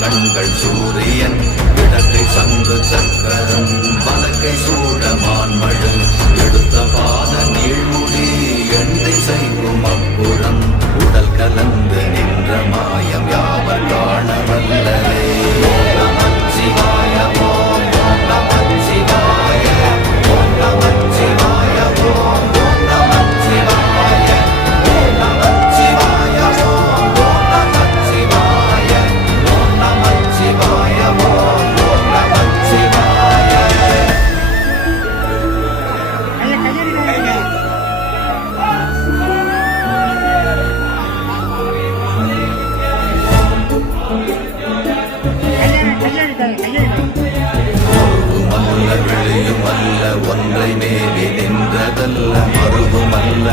கண்கள் சூரியன் இடக்கை சங்கு சக்கரம் வலக்கை சூழமான்மழு எடுத்த பாத நீழ்முடி எண்ணை செய்யும் அப்புறம் உடல் கலந்து நின்ற மாயம் யாவர் காண வல்லரே. சிவாய ஓம் ஓம் நம சிவாய ஓம் நம சிவாய ஓம் ஓம் நம சிவாய ஓம் நம சிவாய ஓம் ஓம் நம சிவாய ஓம் நம சிவாய ஓம் ஓம் நம சிவாய. வெளியும் அல்ல ஒன்றை மேவி நின்றதல்ல மறுவும் அல்ல